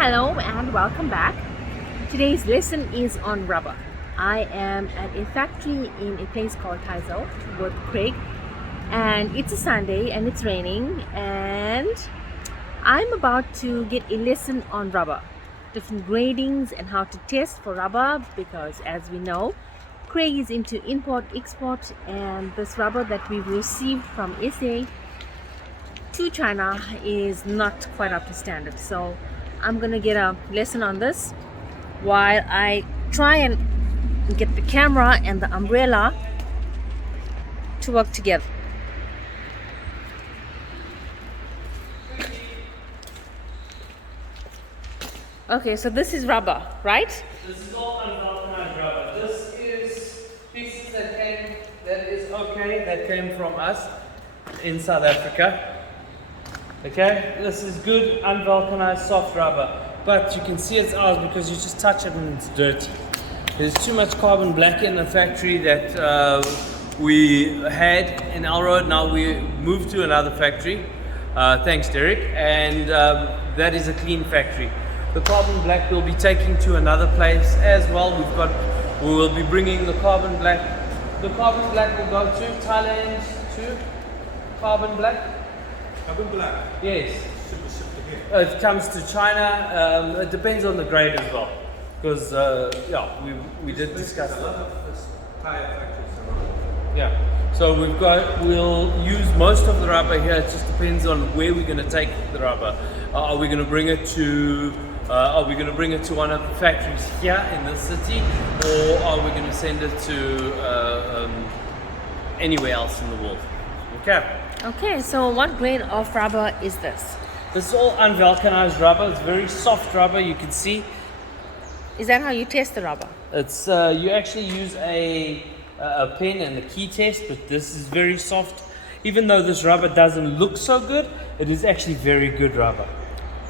Hello and welcome back. Today's lesson is on rubber. I am at a factory in a place called Taizo with Craig, and it's a Sunday and it's raining, and I'm about to get a lesson on rubber, different gradings and how to test for rubber, because as we know, Craig is into import export, and this rubber that we've received from SA to China is not quite up to standard. So I'm gonna get a lesson on this while I try and get the camera and the umbrella to work together. Okay, so this is rubber, right? This is all unvulcanized rubber. This is pieces that came from us in South Africa. Okay, this is good unvulcanized soft rubber, but you can see it's ours because you just touch it and it's dirty. There's too much carbon black in the factory that we had in Elroad. Now we moved to another factory. Thanks, Derek, and that is a clean factory. The carbon black we'll be taking to another place as well. We will be bringing the carbon black. The carbon black will go to Thailand to carbon black. Carbon black. Yes. Shipped again. It comes to China. It depends on the grade as well, because we did discuss A lot that. of tire factories around. Yeah. So we'll use most of the rubber here. It just depends on where we're going to take the rubber. Are we going to bring it to one of the factories here in the city, or are we going to send it to anywhere else in the world? Okay. Okay, so what grade of rubber is this? This is all unvulcanized rubber. It's very soft rubber. You can see Is that how you test the rubber? it's you actually use a pen and a key test, but this is very soft. Even though this rubber doesn't look so good, it is actually very good rubber.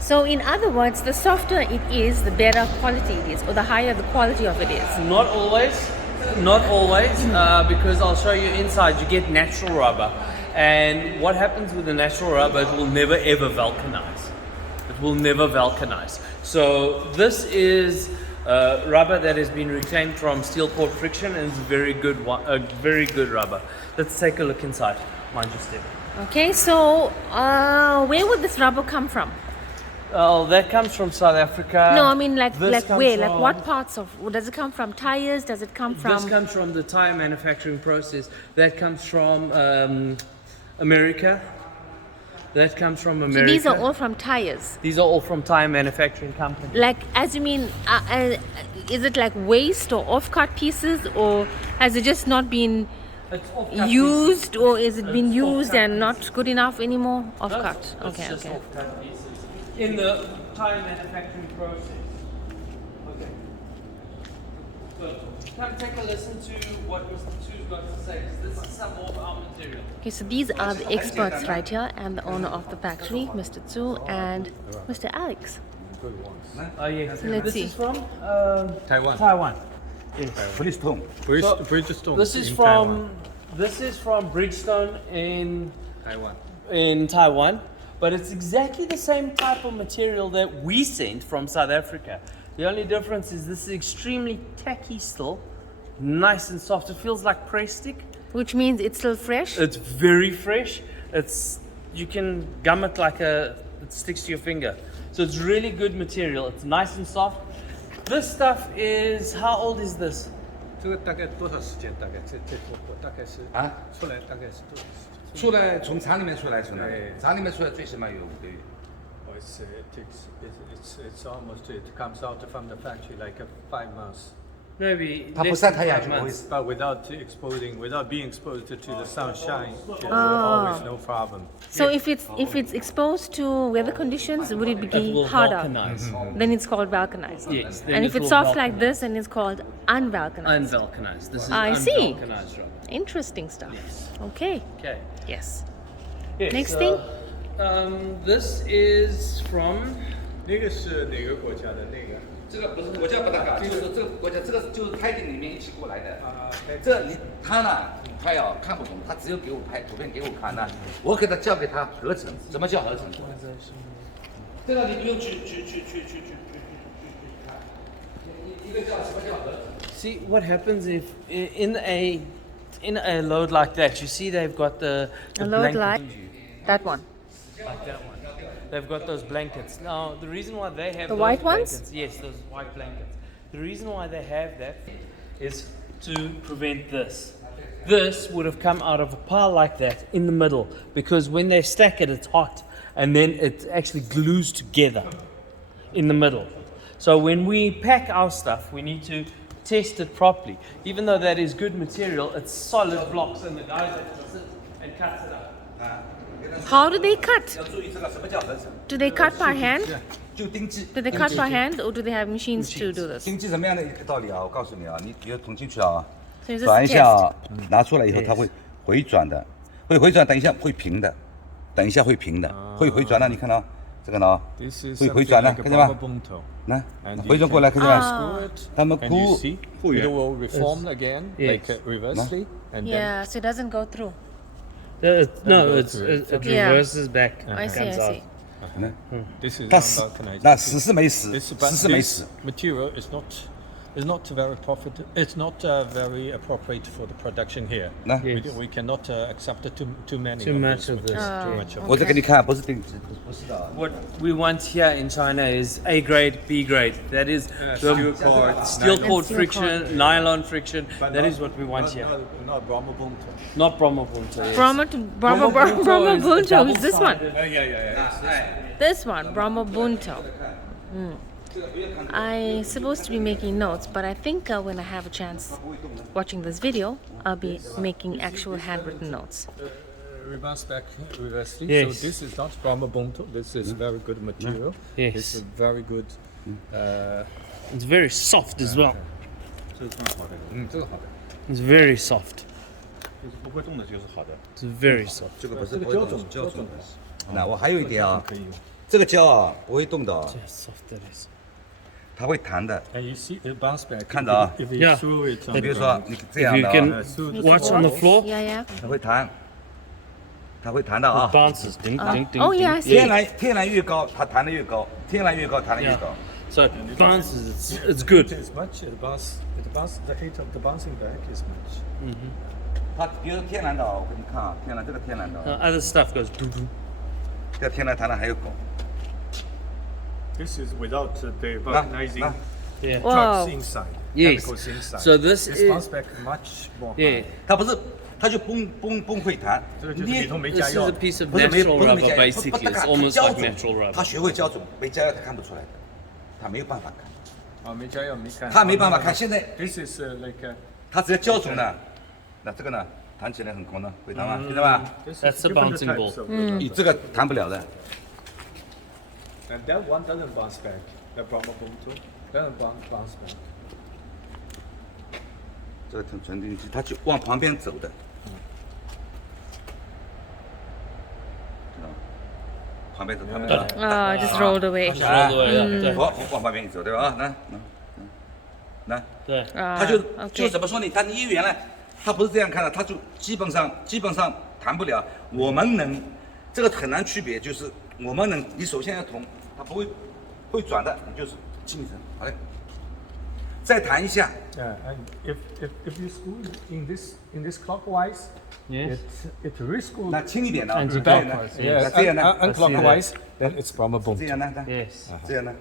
So in other words, the softer it is, the better quality it is, or the higher the quality of it is. Not always, because I'll show you inside. You get natural rubber, and what happens with the natural rubber? It will never ever vulcanize. It will never vulcanize. So this is rubber that has been reclaimed from steel cord friction, and it's a very good rubber. Let's take a look inside. Mind your step. Okay, so where would this rubber come from? Oh, that comes from South Africa. No, I mean This like comes where? Like from- what parts of? Does it come from tires? Does it come from? This comes from the tire manufacturing process. That comes from America. That comes from So America. these are all from tires. These are all from tire manufacturing companies. Like, as you mean, is it like waste or off-cut pieces, or has it just not been It's off-cut used, or is it been It's used off-cut and not good enough anymore? pieces. Off-cut. It's Okay, just okay. off-cut pieces in the tire manufacturing process. Okay. Good. Come take a listen to what Mr. Tu's got to say, 'cause this is some more of our material. Okay, so these are the experts right here, and the owner of the factory, Mr. Tsu, and Mr. Alex. Oh yeah. let's this see. is from Taiwan. Taiwan. Bridgestone. So, Bridgestone. This is from Bridgestone in Taiwan. Taiwan, but it's exactly the same type of material that we sent from South Africa. The only difference is this is extremely tacky still, nice and soft. It feels like press stick. Which means it's still fresh. It's very fresh. You can gum it it sticks to your finger. So it's really good material. It's nice and soft. This stuff is, how old is this? 这个大概多少时间？大概这大概是啊，出来大概是多少时间？出来从厂里面出来是呢对，厂里面出来最起码有5个月。 Oh, it's almost it comes out from the factory like 5 months, Maybe 它不 less 晒 than 太阳 5 就不会 months. 死。 but without being exposed to the sunshine, always no problem. So if it's exposed to weather conditions, would it It be will harder? vulcanize. Then it's called vulcanized. Yes, then And if it it's will soft like vulcanize. this, then it's called unvulcanized. Unvulcanized. This is I see. unvulcanized rubber. Interesting stuff. Yes. Okay. Okay. Yes. Yes, Next thing? This is from 那个是哪个国家的那个？这个不是国家不大搞，就是这个国家，这个就是泰鼎里面一起过来的。啊，他呢，他要看不懂，他只有给我拍图片给我看呢，我给他教给他合成，怎么叫合成？这个你不用去。一个叫什么叫轮？ See what happens if in a load like that, you see they've got the A load blanket- like that one. like that one. They've got those blankets. Now, the reason why they have The those white ones? blankets, yes, those white blankets. The reason why they have that is to prevent this. This would have come out of a pile like that in the middle because when they stack it, it's hot and then it actually glues together in the middle. So when we pack our stuff, we need to test it properly. Even though that is good material, it's solid blocks and the guys have to sit and cut it up. How do they cut? 要注意这个什么叫合成？ Do they cut by hand? 就钉记。 Do they cut by hand or do they have machines to do this? 钉记什么样的一个道理啊？我告诉你啊，你要捅进去啊， So is this 转 a 一下 test? 啊，拿出来以后它会回转的，会回转，等一下会平的，等一下会平的，会回转的，你看到这个呢？ This is 会回 something 转的， like a 看见吗？ Brahma bunto. 来 And，you 回转过来，看见吗？ Screw it, 他们 and you 箍 see 复 it 原， will reform again, Yes. like reversely, and Yeah, so it doesn't go through. No, it's- it Yeah. reverses back. I see, I comes out. see. then this is 它死， unvulcanized. 那死是没死， This, 死 but 是没 this 死。 material is not very profit. It's not very appropriate for the production here. 那 Yes. We cannot accept too many. Too much of this. this. Too much of 我再给你看，不是钉子，不是的啊。 What we want here in China is A grade, B grade. That is the steel cord, steel nylon. cord Steel friction, cord. nylon friction. But That not- is what we want not, here. Not Brahma bunto. Not Brahma bunto. Yes. Brahma Bunto is this one. Yeah. This one, Brahma Bunto. I'm supposed to be making notes, but I think when I have a chance watching this video, I'll be making actual handwritten notes. Reverse back reversely. Yes. So this is not Brahma bunto. This is very good material. Yes. It's a very good. It's very soft as well. 这个好的。 It's very soft. 就是不会动的就是好的。 It's very soft. 这个不是这个不会动胶种胶种胶种的。那我还有一点啊，可以用。这个胶啊不会动的啊， How soft that is. 它会弹的。 And you see it bounce back. 看着啊 If you Yeah. threw it on 比 the 如说 ground. 你这 If 样 you 的 can 啊， watch on the floor, Yeah, yeah. 它会弹，它会弹的 it 啊。 bounces. Ding, ding, ding, Oh, yeah, I ding. see. 天然越高，它弹的越高；天然越高，弹的越 Yeah. 高。 So it bounces. It's good. As much it bounce, the height of the bouncing back is much. 它比如说天然的啊，我给你看啊，天然这个天然的啊， Other stuff goes doo doo. 这个天然弹的还有狗。 This is without the 那 vulcanizing 那 Yeah. Wow. drugs inside. Yes. Chemicals inside. So this this is- bounce back much more. Yeah. high. 它不是，它就崩会弹。这个就是里头没 This 加 is 药 a。piece of 不是没 natural 不是没 rubber. 加 Basically, it's almost 胶 like 种 natural 他 rubber. 学会胶种，没加药他看不出来的，他没有办法看。啊，没加药没看。他没办法看现在 This is like a, 他只要胶种呢，那这个呢弹起来很空呢，会弹吗？听到吗？ this That's is the different bouncing types ball. of rubber. 你这个弹不了的。 And that one doesn't bounce back. The Brahma bunto doesn't bounce back. 这个传进去，它就往旁边走的。旁边走，旁边走。 Just rolled away. Just roll the way up. 往旁边走，对吧？啊，来， There. 他就 okay. 就怎么说呢？他你原来他不是这样看的，他就基本上弹不了。我们能，这个很难区别，就是我们能，你首先要捅，它不会转的，你就是进一层，好嘞，再弹一下， Yeah, and if you screw in this clockwise, Yes. it rescrews 那轻一点的啊， Anti-clockwise, 这样的， yeah, 那这样的， unclockwise, then it's Brahma 这 bunto. 样的， Yes. 这样的，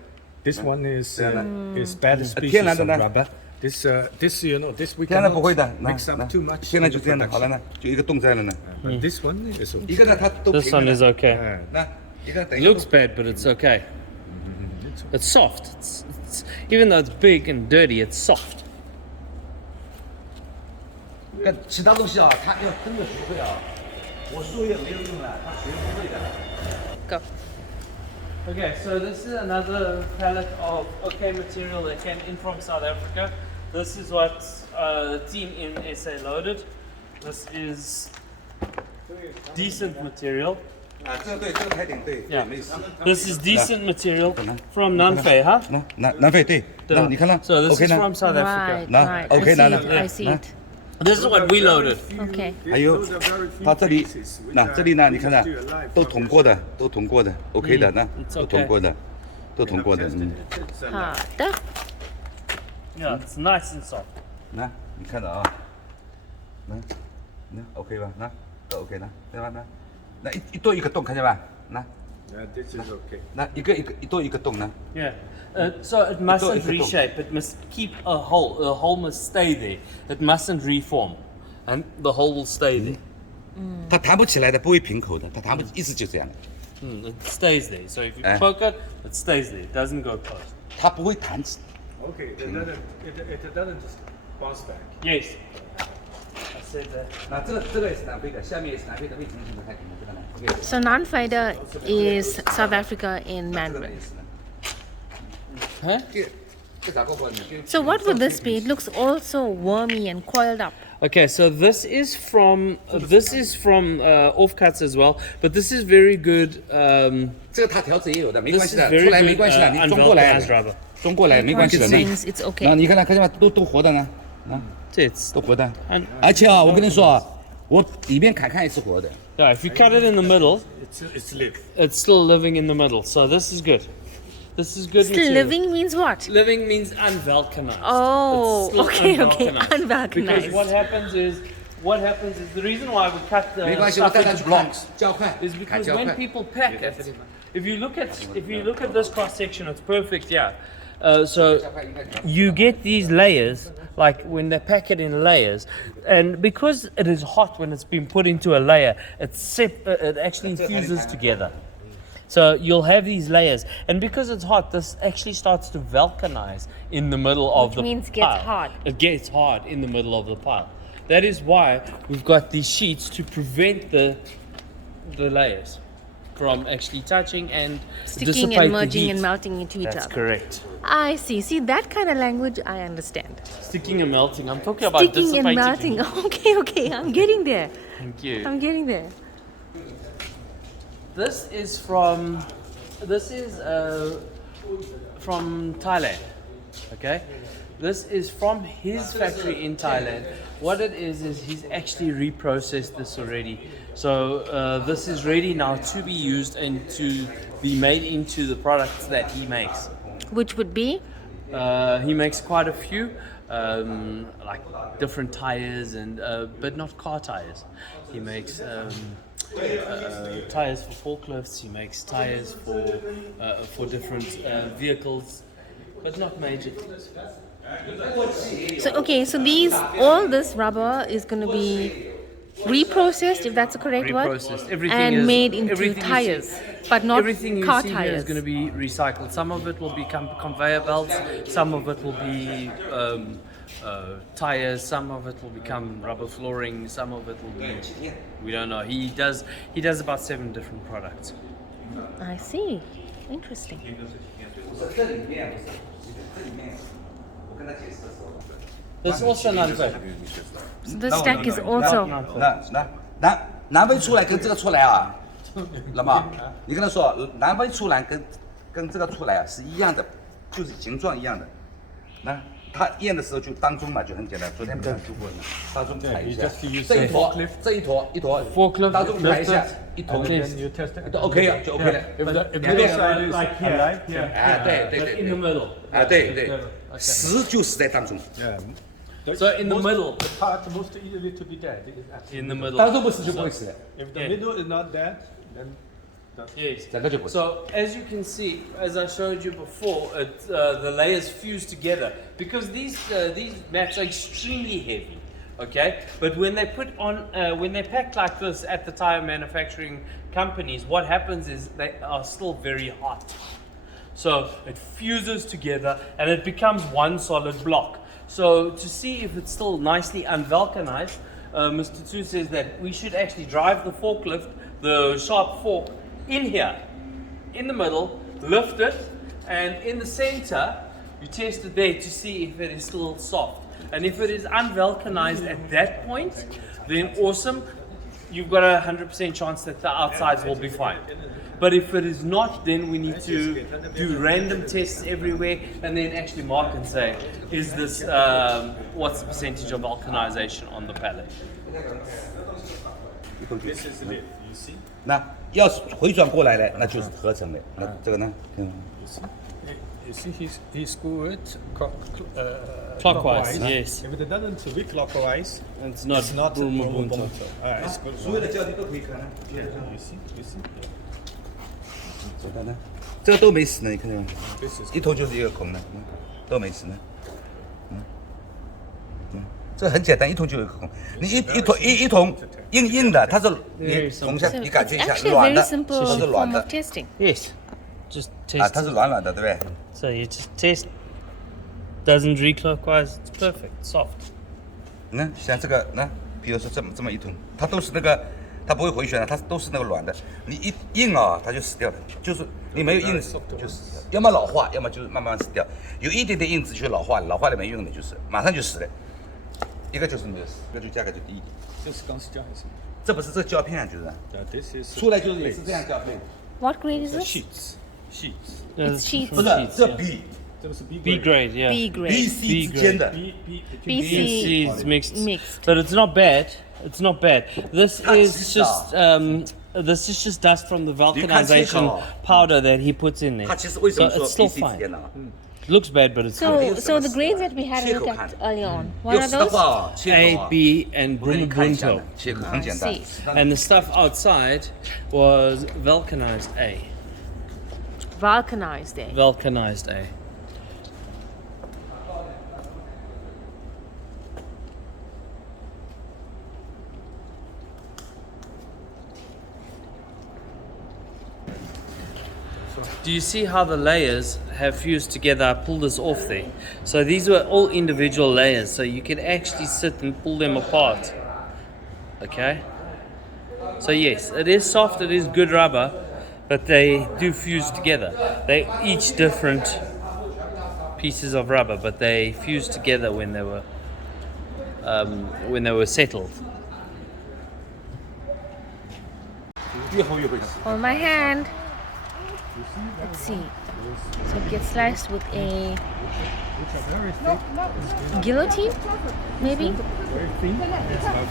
This one is Yeah. is bad species 天然的 of 呢？ rubber. This you know this we 天然 cannot 不会的，那 mix up 那 too much. 现在就 in 这样 the 的，好了 production. 呢，就一个洞在了呢， But this one is 一个呢它都 This 平 one 的 is okay. 那一个等 It 一下 looks bad, but it's okay. It's soft. It's even though it's big and dirty, it's soft. 跟其他东西啊，他要真的学会啊，我说也没有用了，他学不会的。 Go. Okay, so this is another pallet of OK material that came in from South Africa. This is what the team in SA loaded. This is decent material. 啊，这个对，这个台顶对，对， Yeah. 没事。 This is decent material from Nanfei, huh? 南非对，那你看了 So this ，OK is 呢 from？South Africa. Right, No, right. okay, I see no, it. no. I see No. it. This is what we loaded. Okay. 还有它这里，那这里呢，你看呢，都捅过的，都捅过的，OK 的，那 it's 都捅过的，都捅过的，嗯， 好的。 Yeah, it's nice and soft. 那你看着啊，那 OK 吧？那都 OK 的，对吧？那一多一个洞，看见吧？那 Yeah, this is okay. 那一多一个洞呢？ Yeah. So it mustn't Ito. reshape. It must keep a hole. The hole must stay there. It mustn't reform, and the hole will stay there. 它弹不起来的，不会平口的，它弹不，一直就这样， It stays there. So if you Eh. poke it, it stays there. It doesn't go closed. 它不会弹起。 Okay, it doesn't just bounce back. Yes. I said that. 那这个也是南非的，下面也是南非的，为什么现在太平了？这个呢？OK。 So Nanfaida is South Africa in 这个 Mandarin. 也是呢。 Huh? 这咋个过呢？ So what would this be? It looks also wormy and coiled up. Okay, so this is from offcuts as well, but this is very good. 这个它条子也有的，没关系 This 的， is very 出来 good, 没关系的，你 uh, 中过来 unvelcanized rubber.，中过来没关系的。 It means it's 那 okay. 你看它，看见吗？都活的呢，啊， It's 都活的 And-。而且啊，我跟你说啊，我里面看也是活的。 yeah. If you cut it in the middle, It's live. it's still living in the middle. So this is good. This is good. Still material. living means what? Living means unvelcanized. Oh, It's still okay, unvelcanized. unvelcanized. Because what happens is the reason why we cut the 没关系，我 stuff 带它 into 去 block blocks 胶块， is 砍 because 胶 when 块。 people pack it, if you look at this cross section, it's perfect. Yeah. So you get these layers, like when they pack it in layers, and because it is hot when it's been put into a layer, it actually infuses together. So you'll have these layers, and because it's hot, this actually starts to vulcanize in the middle of Which the means gets pile. hard. It gets hard in the middle of the pile. That is why we've got these sheets to prevent the layers from actually touching and Sticking dissipate and the merging heat. and melting into each That's other. correct. I see. See, that kind of language I understand. Sticking and melting. I'm talking about Sticking and dissipating. melting. Okay, okay. I'm getting there. Thank you. I'm getting there. This is from Thailand. Okay, this is from his factory in Thailand. What it is he's actually reprocessed this already. So this is ready now to be used and to be made into the products that he makes. Which would be? He makes quite a few, like different tires and but not car tires. He makes tires for forklifts. He makes tires for different vehicles, but not major things. So okay, so all this rubber is going to be reprocessed, if that's the correct word, Reprocessed. Everything and is- made into everything you tires, see- but not Everything you car see here tires. is going to be recycled. Some of it will become conveyor belts. Some of it will be tires. Some of it will become rubber flooring. Some of it will be, we don't know. He does about 7 different products. I see. Interesting. 这里面不是，这里面，我跟他解释的时候。 There's also non-fat. So this stack is also. 南非出来跟这个出来啊，那么你跟他说，南非出来跟这个出来啊是一样的，就是形状一样的。那他验的时候就当中嘛，就很简单。昨天不是说过了吗？当中排一下 you just use， 这一坨，这一坨， Forklift，当中排一下 lift，一坨 Okay. Then you test it. 都 OK 了，就 OK 了。 If the Yeah. middle side is Like here. alive, Yeah. 啊，对对 But 对 in the 对， middle. 啊对对，死就死在当中， yeah. So in the middle. The part most easily to be dead is actually. In the middle. 当中不死就不会死， If the Yeah. middle is not dead, then that's Yes. 整个就不死。 So as you can see, as I showed you before, the layers fuse together because these mats are extremely heavy. Okay, but when they when they pack like this at the tire manufacturing companies, what happens is they are still very hot. So it fuses together and it becomes one solid block. So to see if it's still nicely unvulcanized, Mr. Tsu says that we should actually drive the forklift, the sharp fork, in here, in the middle, lift it, and in the center, you test it there to see if it is still soft. And if it is unvulcanized at that point, then awesome. you've got a 100% chance that the outsides will be fine. But if it is not, then we need to do random tests everywhere and then actually mark and say, is this, what's the percentage of vulcanization on the pallet? This is it. You see? 那要是回转过来的，那就是合成的。那这个呢？ You see, he screwed Clockwise, yes. If it doesn't be clockwise, It's not it's not Burma Burma Bunto. Bunto. It's good. 所有的胶体都可以看啊。 You see? 这个呢？这个都没死呢，你看见吗？ This is 一头就是一个孔呢，都没死呢。这很简单，一桶就有一个孔。你一桶硬的，它是你捅下， So 你感觉一 it's 下， actually a 软 very 的， simple 它是软 form 的 of testing. Yes. Just 啊， test 它是软软的，对不对？ So you just test. Doesn't reclockwise. It's perfect. Soft. 像这个，比如说这么一桶，它都是那个，它不会回旋的，它都是那个软的。你一硬啊，它就死掉了。就是你没有硬就死掉，要么老化，要么就是慢慢死掉。有一点点硬质就老化了，老化了没用的，就是马上就死了。一个就是没有死，一个就价格就低。just consistency. 这不是这个胶片啊，就是 This is 出来就是也是这样胶片， What grade is this? sheets. It's sheets. 不是 Sheets, 这 yeah. B There was a B grade, yeah. B B grade. C 之间的， BC It's mixed. mixed. But it's not bad. It's not bad. This Touch is this just this is just dust from the vulcanization check powder that he puts in there. 它其实为什 So 么说 it's still B C 之 fine. 间的啊？ Looks bad, but it's good. So the grades that we had a look at earlier on, what 有 are 十的 those? 话，切口 A, 啊， B, and 我给你 Burma 看一下 Bunto. 呢，切口很简单 I。 And the stuff outside was vulcanized A. Vulcanized A. Vulcanized A. Do you see how the layers have fused together? I pulled this off there. So these were all individual layers, so you can actually sit and pull them apart. Okay? So yes, it is soft, it is good rubber, but they do fuse together. They each different pieces of rubber, but they fused together when they were settled. 越厚越会死。 On my hand. Let's see. So it gets sliced with a guillotine, maybe? very thin. It's like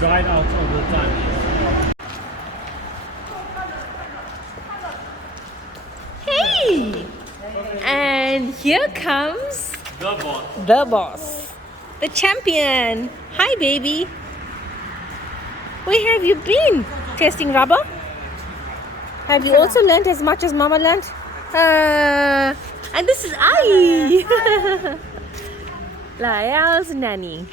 Dried out all the time. Hey! And here comes The boss. the boss, the champion. Hi, baby. Where have you been? Testing rubber? Have you also learnt as much as Mama learnt? And this is Ai, Lael's nanny.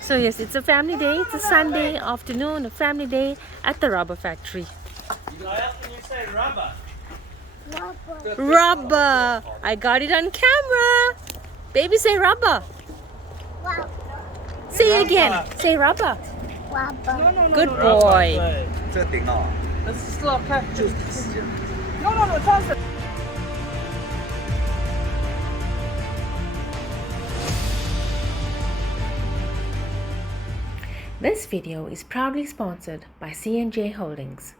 So yes, it's a family day. It's a Sunday afternoon, a family day at the rubber factory. How can you say rubber? Rubber. I got it on camera. Baby, say rubber. Say it again. Say rubber. Good boy. 这个顶啊， This is still a pack. This video is proudly sponsored by C&J Holdings.